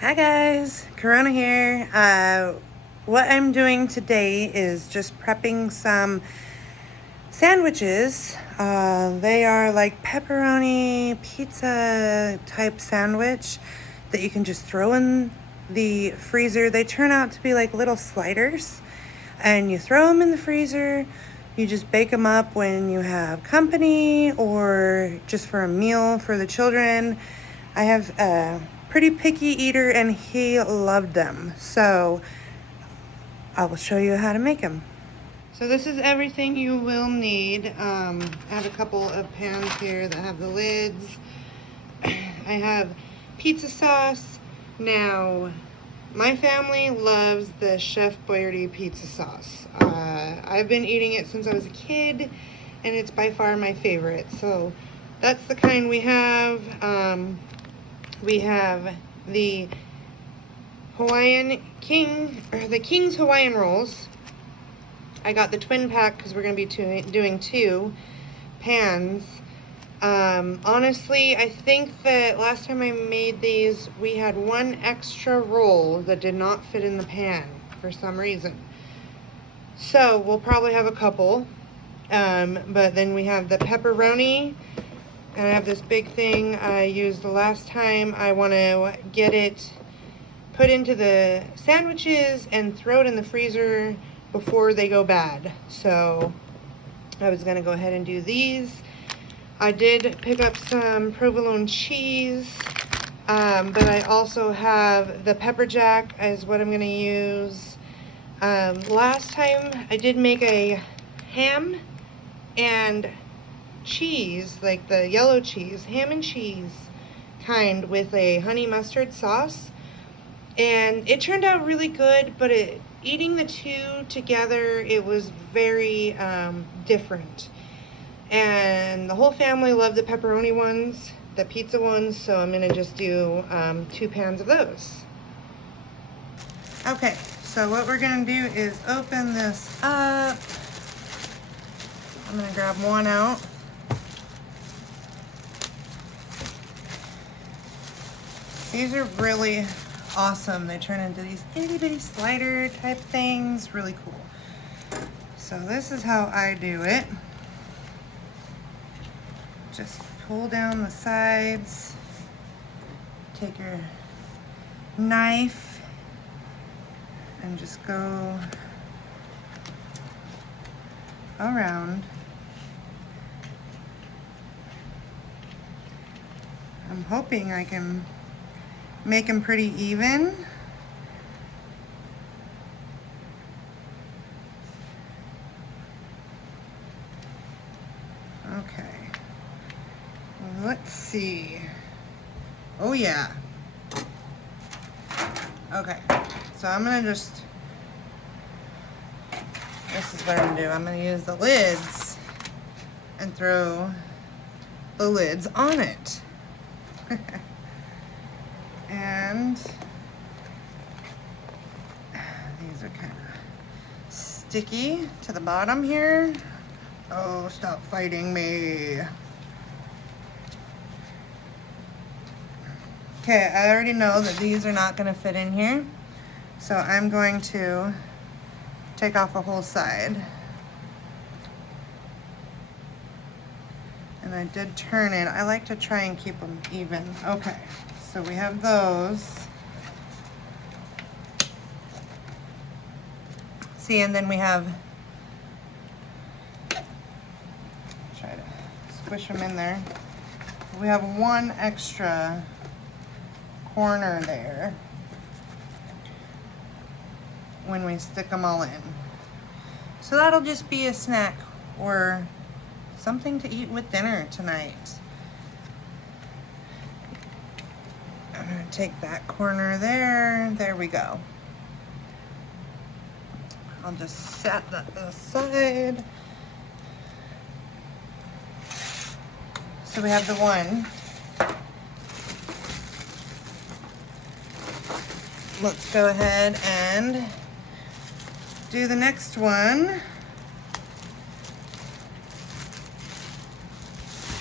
Hi guys, Corona here. What I'm doing today is just prepping some sandwiches. They are like pepperoni pizza type sandwich that you can just throw in the freezer. They turn out to be like little sliders, and you throw them in the freezer. You just bake them up when you have company or just for a meal for the children. I have a pretty picky eater and he loved them. So I will show you how to make them. So this is everything you will need. I have a couple of pans here that have the lids. I have pizza sauce. Now, my family loves the Chef Boyardee pizza sauce. I've been eating it since I was a kid, and it's by far my favorite. So that's the kind we have. We have the King's Hawaiian rolls. I got the twin pack because we're going to be doing 2 pans. Honestly, I think that last time I made these, we had 1 extra roll that did not fit in the pan for some reason. So we'll probably have a couple. But then we have the pepperoni. And I have this big thing I used the last time. I want to get it put into the sandwiches and throw it in the freezer before they go bad. So I was going to go ahead and do these. I did pick up some provolone cheese, but I also have the pepper jack is what I'm going to use. Last time I did make a ham and cheese, like the yellow cheese, ham and cheese kind with a honey mustard sauce, and it turned out really good, but eating the 2 together, it was very different. And the whole family loved the pepperoni ones, the pizza ones, so I'm gonna just do 2 pans of those. Okay, so what we're gonna do is open this up. I'm gonna grab one out. These are really awesome. They turn into these itty bitty slider type things. Really cool. So this is how I do it. Just pull down the sides. Take your knife and just go around. I'm hoping I can make them pretty even. Okay. Let's see. Oh yeah. Okay. So I'm gonna just, this is what I'm gonna do. I'm gonna use the lids and throw the lids on it. And these are kind of sticky to the bottom here. Oh, stop fighting me. Okay, I already know that these are not going to fit in here, so I'm going to take off a whole side. And I did turn it. I like to try and keep them even. Okay. So we have those. See, and then we have, try to squish them in there. We have 1 extra corner there when we stick them all in. So that'll just be a snack or something to eat with dinner tonight. I'm gonna take that corner there. There we go. I'll just set that aside. So we have the 1. Let's go ahead and do the next one.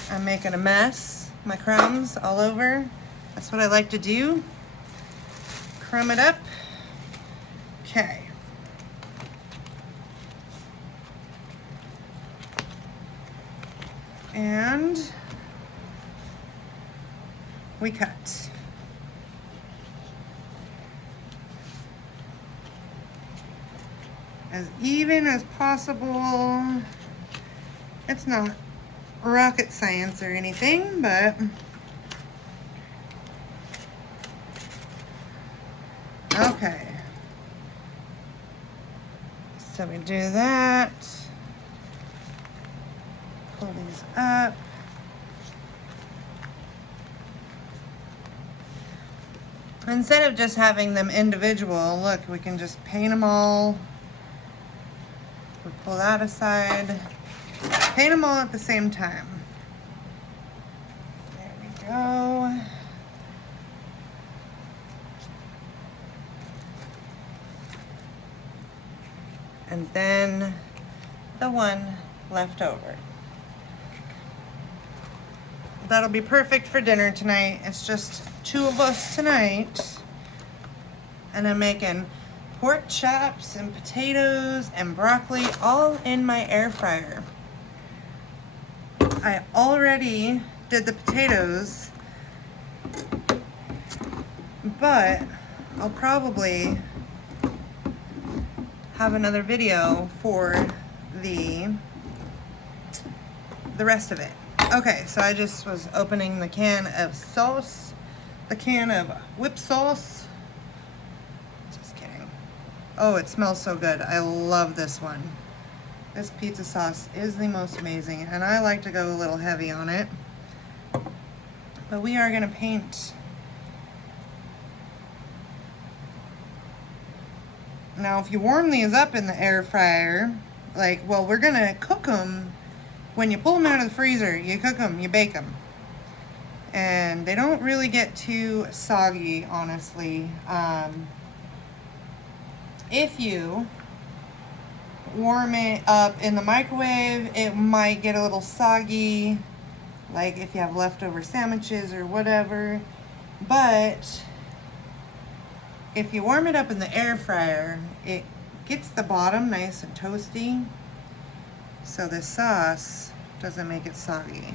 I'm making a mess, my crumbs all over. That's what I like to do. crumb it up. Okay. And we cut. As even as possible. It's not rocket science or anything, but okay. So we do that. Pull these up. Instead of just having them individual, look, we can just paint them all. We'll pull that aside. Paint them all at the same time. There we go. And then the one left over. That'll be perfect for dinner tonight. It's just 2 of us tonight. And I'm making pork chops and potatoes and broccoli all in my air fryer. I already did the potatoes, but I'll probably have another video for the rest of it. Okay, so I just was opening the can of sauce, the can of whip sauce. Just kidding. Oh, it smells so good. I love this one. This pizza sauce is the most amazing, and I like to go a little heavy on it. But we are gonna paint. Now, if you warm these up in the air fryer, like, well, we're gonna cook them. When you pull them out of the freezer, you cook them, you bake them. And they don't really get too soggy, honestly. If you warm it up in the microwave, it might get a little soggy, like if you have leftover sandwiches or whatever. But if you warm it up in the air fryer, it gets the bottom nice and toasty, so the sauce doesn't make it soggy.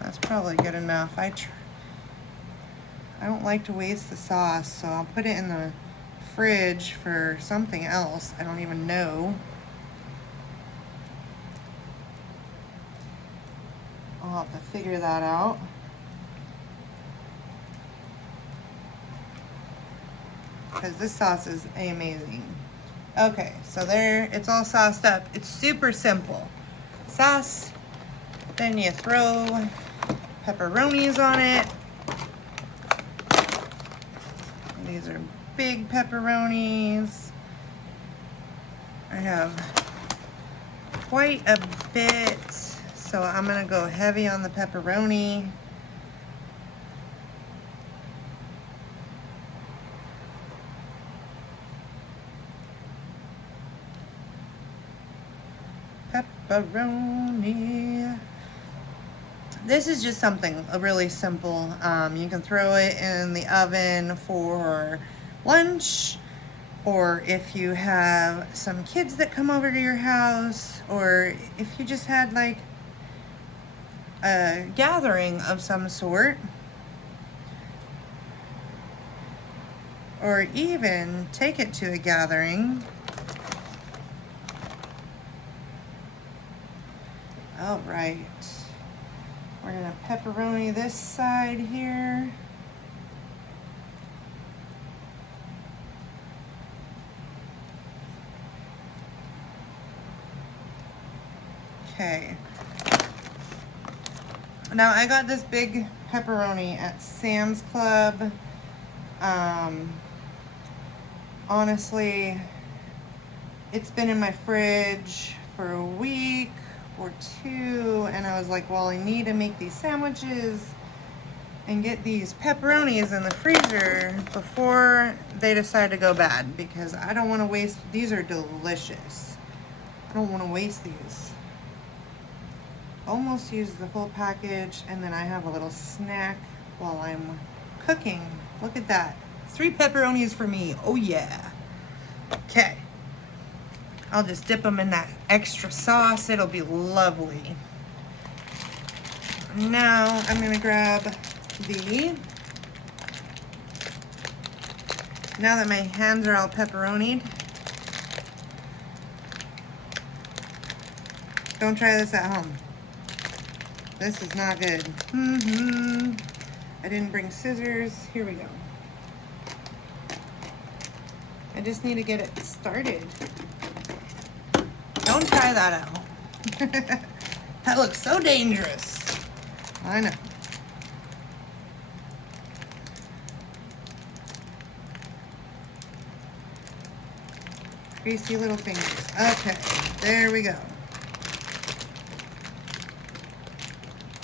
That's probably good enough. I don't like to waste the sauce, so I'll put it in the fridge for something else. I don't even know. I'll have to figure that out. Because this sauce is amazing. Okay, so there, it's all sauced up. It's super simple. Sauce, then you throw pepperonis on it. These are big pepperonis. I have quite a bit, so I'm gonna go heavy on the pepperoni. Pepperoni. This is just something really simple. You can throw it in the oven for lunch, or if you have some kids that come over to your house, or if you just had like a gathering of some sort, or even take it to a gathering. All right, we're gonna pepperoni this side here. Okay. Now I got this big pepperoni at Sam's Club. Honestly, it's been in my fridge for a week or 2, and I was like, well, I need to make these sandwiches and get these pepperonis in the freezer before they decide to go bad, because I don't want to waste. These are delicious. I don't want to waste these. Almost used the whole package, and then I have a little snack while I'm cooking. Look at that. 3 pepperonis for me. Oh yeah. Okay. I'll just dip them in that extra sauce. It'll be lovely. Now I'm gonna grab the, now that my hands are all pepperonied, don't try this at home. This is not good. I didn't bring scissors. Here we go. I just need to get it started. Don't try that at home. That looks so dangerous. I know. Greasy little fingers. Okay, there we go.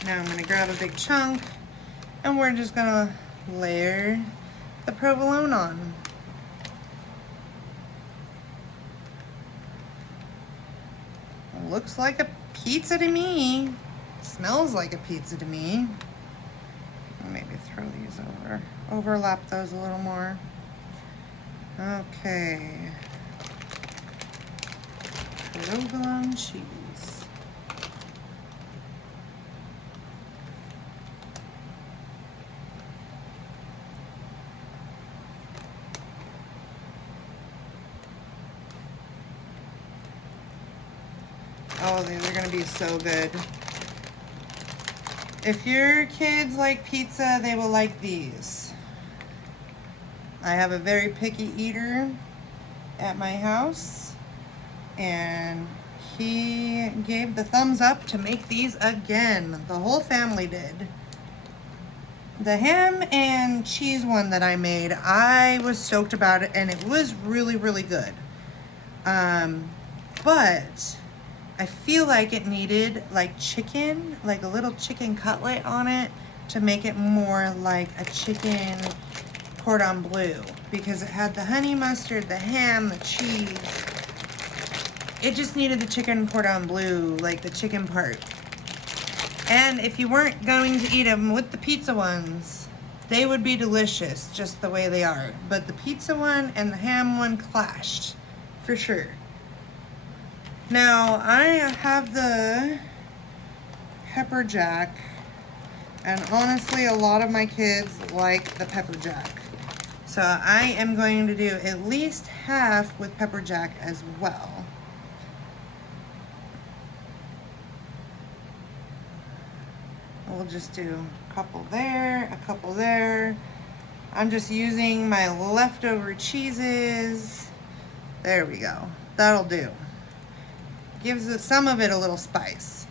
Now I'm gonna grab a big chunk and we're just gonna layer the provolone on. Looks like a pizza to me. Smells like a pizza to me. Maybe throw these over. Overlap those a little more. Okay. Provolone cheese. Oh, these are gonna be so good. If your kids like pizza, they will like these. I have a very picky eater at my house, and he gave the thumbs up to make these again. The whole family did. The ham and cheese one that I made, I was stoked about it, and it was really, really good. But I feel like it needed like chicken, like a little chicken cutlet on it to make it more like a chicken cordon bleu, because it had the honey mustard, the ham, the cheese. It just needed the chicken cordon bleu, like the chicken part. And if you weren't going to eat them with the pizza ones, they would be delicious just the way they are. But the pizza one and the ham one clashed, for sure. Now, I have the pepper jack, and honestly, a lot of my kids like the pepper jack. So I am going to do at least half with pepper jack as well. We'll just do a couple there, a couple there. I'm just using my leftover cheeses. There we go. That'll do. Gives it, some of it a little spice.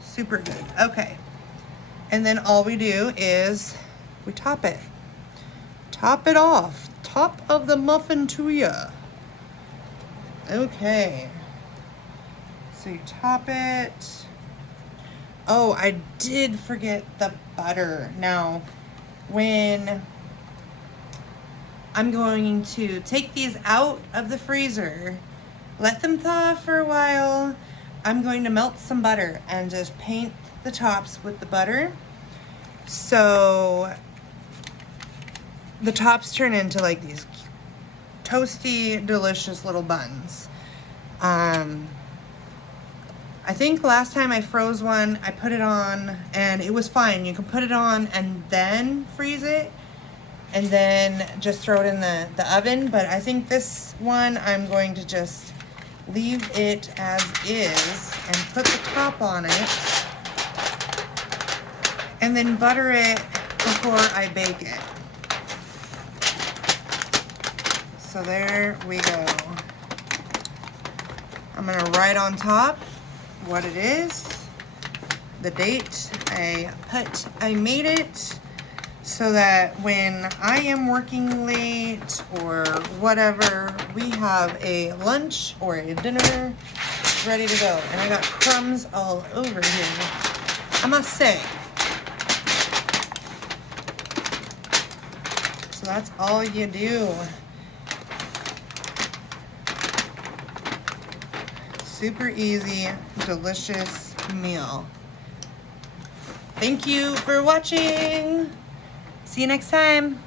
Super good. Okay. And then all we do is we top it. Top it off. Top of the muffin to ya. Okay. So you top it. Oh, I did forget the butter. Now, when I'm going to take these out of the freezer, let them thaw for a while, I'm going to melt some butter and just paint the tops with the butter. So the tops turn into like these toasty, delicious little buns. I think last time I froze one, I put it on and it was fine. You can put it on and then freeze it and then just throw it in the oven. But I think this one I'm going to just leave it as is and put the top on it and then butter it before I bake it. So there we go. I'm gonna write on top what it is, the date I made it, so that when I am working late or whatever, we have a lunch or a dinner ready to go. And I got crumbs all over here, I must say. So that's all you do. Super easy, delicious meal. Thank you for watching. See you next time.